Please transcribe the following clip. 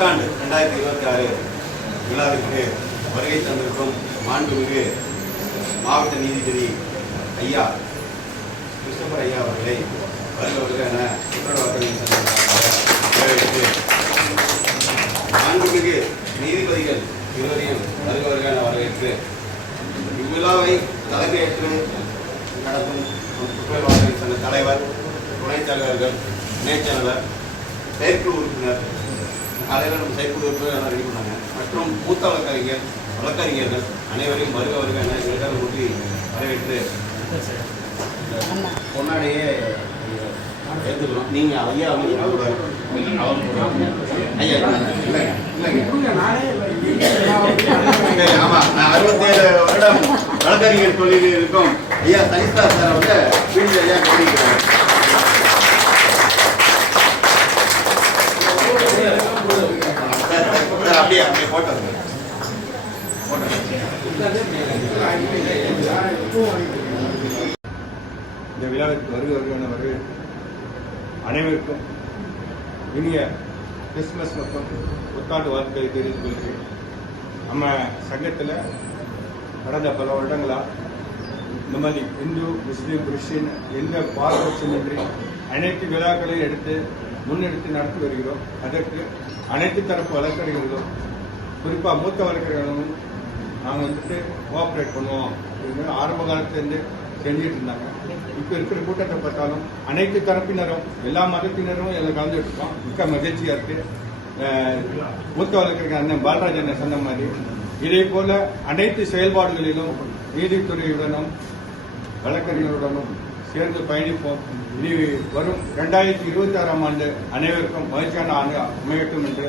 புத்தாண்டு ரெண்டாயிரத்தி இருபத்தி ஆறு விழாவிற்கு வருகை தந்திருக்கும் மாண்புமிகு மாவட்ட நீதிபதி ஐயா கிறிஸ்டபர் ஐயா அவர்களை வருக வருக என வரவேற்று மாண்புமிகு நீதிபதிகள் இருவரையும் வருக என வரவேற்று இவ்விழாவை தலைமையேற்று நடத்தும் குற்றவாளிகளின் சங்க தலைவர் துணைத் தலைவர்கள் இணைச் செயலாளர் செயற்குழு உறுப்பினர் காலையில் நம்ம செயற்குழு எல்லாம் ரெடி பண்ணாங்க. மற்றும் மூத்த வழக்கறிஞர் வழக்கறிஞர்கள் அனைவரையும் வருக வருக என இரண்டாவது கூட்டி வரவேற்று பொன்னாடையே எடுத்துக்கிறோம். நீங்கள் ஐயா அவங்க ஐயா இல்லைங்க இல்லைங்க நான் அறுபத்தேழு வருடம் வழக்கறிஞர் தொழிலில் இருக்கும் ஐயா தனிஷ்தா சார் வந்து வீட்டில் ஐயா கவனிக்கிறாங்க சார், சார், அப்படியே அப்படியே போட்டோ இந்த விழாவிற்கு வருகை வருகிறவர்கள் அனைவருக்கும் இனிய கிறிஸ்துமஸ் மற்றும் புத்தாண்டு வாழ்க்கையை தெரிந்து கொள்கிறேன். நம்ம சங்கத்தில் கடந்த பல வருடங்களா இந்த மாதிரி இந்து முஸ்லீம் கிறிஸ்டின் எந்த பாரபட்சமின்றி அனைத்து விழாக்களையும் எடுத்து முன்னெடுத்து நடத்தி வருகிறோம். அதற்கு அனைத்து தரப்பு வழக்கறிஞர்களும் குறிப்பாக மூத்த வழக்கறிஞர்களும் நாங்கள் வந்துட்டு கோஆப்ரேட் பண்ணுவோம் அப்படின்னு ஆரம்ப காலத்துலேருந்து செஞ்சுட்டு இருந்தாங்க. இப்போ இருக்கிற கூட்டத்தை பார்த்தாலும் அனைத்து தரப்பினரும் எல்லா மதத்தினரும் எல்லாம் கலந்துட்டு இருக்கோம் மிக்க மகிழ்ச்சியா இருக்கு. மூத்த வழக்கறிஞர் அண்ணன் பாலராஜன் சொன்ன மாதிரி இதே போல அனைத்து செயல்பாடுகளிலும் நீதித்துறையுடனும் வழக்கறிஞருடனும் சேர்ந்து பயணிப்போம். இனி வரும் இரண்டாயிரத்தி இருபத்தி ஆறாம் ஆண்டு அனைவருக்கும் மகிழ்ச்சியான ஆண்டு அமையட்டும் என்று